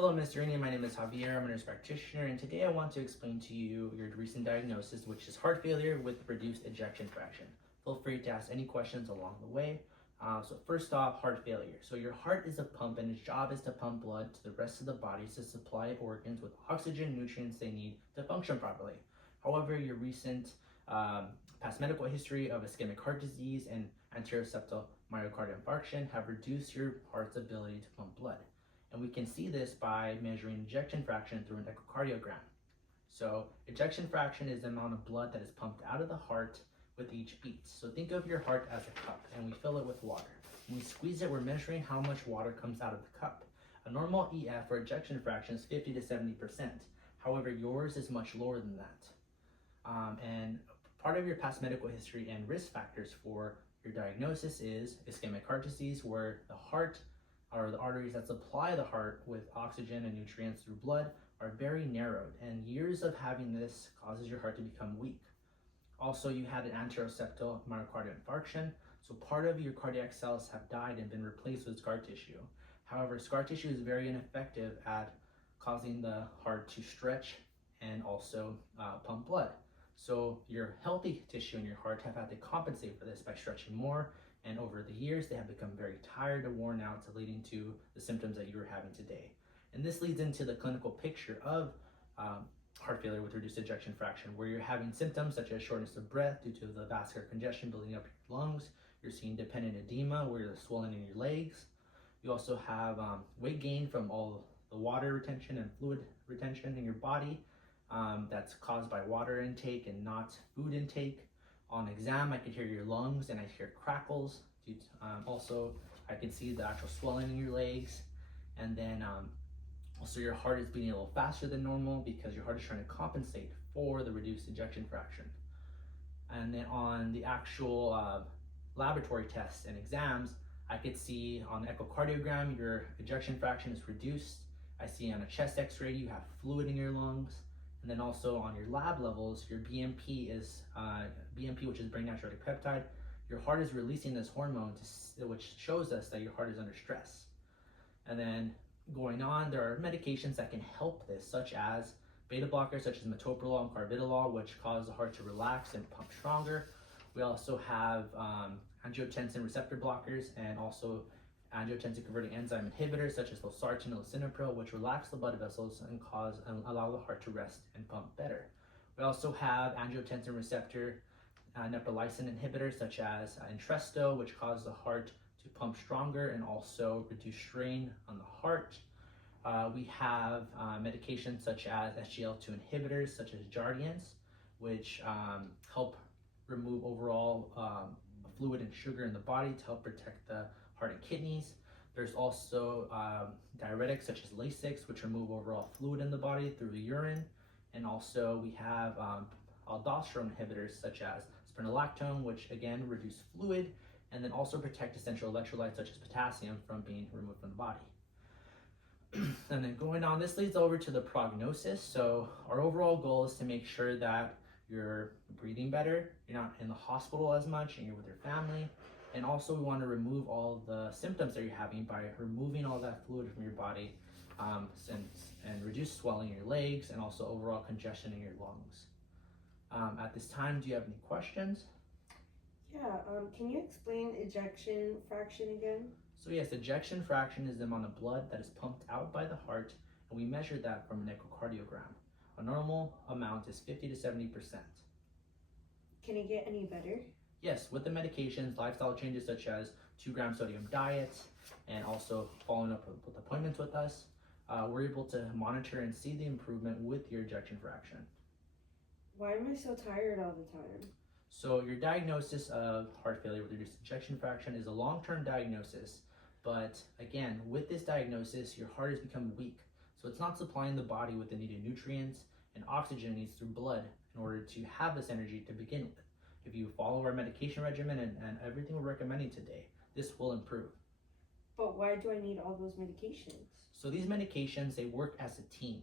Hello, Mr. Rini. My name is Javier. I'm a nurse practitioner, and today I want to explain to you your recent diagnosis, which is heart failure with reduced ejection fraction. Feel free to ask any questions along the way. So first off, heart failure. So your heart is a pump, and its job is to pump blood to the rest of the body to supply organs with oxygen and nutrients they need to function properly. However, your recent past medical history of ischemic heart disease and anterior septal myocardial infarction have reduced your heart's ability to pump blood. And we can see this by measuring ejection fraction through an echocardiogram. So ejection fraction is the amount of blood that is pumped out of the heart with each beat. So think of your heart as a cup, and we fill it with water. When we squeeze it, we're measuring how much water comes out of the cup. A normal EF or ejection fraction is 50 to 70%. However, yours is much lower than that. And part of your past medical history and risk factors for your diagnosis is ischemic heart disease, where the heart or the arteries that supply the heart with oxygen and nutrients through blood are very narrowed, and years of having this causes your heart to become weak. Also, you had an anterior septal myocardial infarction, so part of your cardiac cells have died and been replaced with scar tissue. However, scar tissue is very ineffective at causing the heart to stretch and also pump blood. So your healthy tissue in your heart have had to compensate for this by stretching more, and over the years they have become very tired and worn out, to leading to the symptoms that you are having today. And this leads into the clinical picture of heart failure with reduced ejection fraction, where you're having symptoms such as shortness of breath due to the vascular congestion building up your lungs. You're seeing dependent edema, where there's swelling in your legs. You also have weight gain from all the water retention and fluid retention in your body. That's caused by water intake and not food intake. On exam, I could hear your lungs and I hear crackles. Also, I can see the actual swelling in your legs. And then also your heart is beating a little faster than normal because your heart is trying to compensate for the reduced ejection fraction. And then on the actual laboratory tests and exams, I could see on the echocardiogram, your ejection fraction is reduced. I see on a chest x-ray, you have fluid in your lungs. And then also on your lab levels, your BMP is BMP, which is brain natriuretic peptide. Your heart is releasing this hormone, which shows us that your heart is under stress. And then going on, there are medications that can help this, such as beta blockers, such as metoprolol and carvedilol, which cause the heart to relax and pump stronger. We also have angiotensin receptor blockers and also angiotensin converting enzyme inhibitors such as losartan and lisinopril, which relax the blood vessels and allow the heart to rest and pump better. We also have angiotensin receptor neprilysin inhibitors such as Entresto, which cause the heart to pump stronger and also reduce strain on the heart. We have medications such as SGLT2 inhibitors such as Jardiance, which help remove overall fluid and sugar in the body to help protect the heart and kidneys. There's also diuretics such as Lasix, which remove overall fluid in the body through the urine. And also we have aldosterone inhibitors such as spironolactone, which again reduce fluid and then also protect essential electrolytes such as potassium from being removed from the body. And then going on, this leads over to the prognosis. So our overall goal is to make sure that you're breathing better, you're not in the hospital as much, and you're with your family. And also we want to remove all the symptoms that you're having by removing all that fluid from your body and reduce swelling in your legs and also overall congestion in your lungs. At this time, do you have any questions? Yeah, can you explain ejection fraction again? So yes, ejection fraction is the amount of blood that is pumped out by the heart, and we measure that from an echocardiogram. A normal amount is 50 to 70%. Can it get any better? Yes, with the medications, lifestyle changes such as 2-gram sodium diets, and also following up with appointments with us, we're able to monitor and see the improvement with your ejection fraction. Why am I so tired all the time? So your diagnosis of heart failure with reduced ejection fraction is a long-term diagnosis, but again, with this diagnosis, your heart has become weak. So it's not supplying the body with the needed nutrients and oxygen it needs through blood in order to have this energy to begin with. If you follow our medication regimen and everything we're recommending today, this will improve. But why do I need all those medications? So these medications, they work as a team.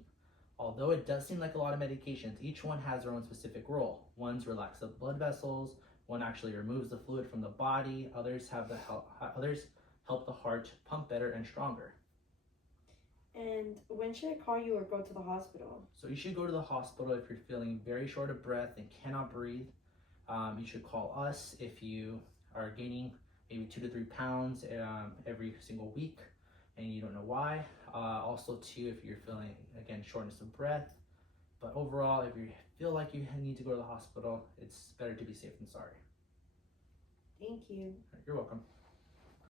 Although it does seem like a lot of medications, each one has their own specific role. One's relax the blood vessels, one actually removes the fluid from the body, others help the heart pump better and stronger. And when should I call you or go to the hospital? So you should go to the hospital if you're feeling very short of breath and cannot breathe. You should call us if you are gaining maybe 2 to 3 pounds every single week and you don't know why. Also too, if you're feeling, again, shortness of breath. But overall, if you feel like you need to go to the hospital, it's better to be safe than sorry. Thank you. You're welcome.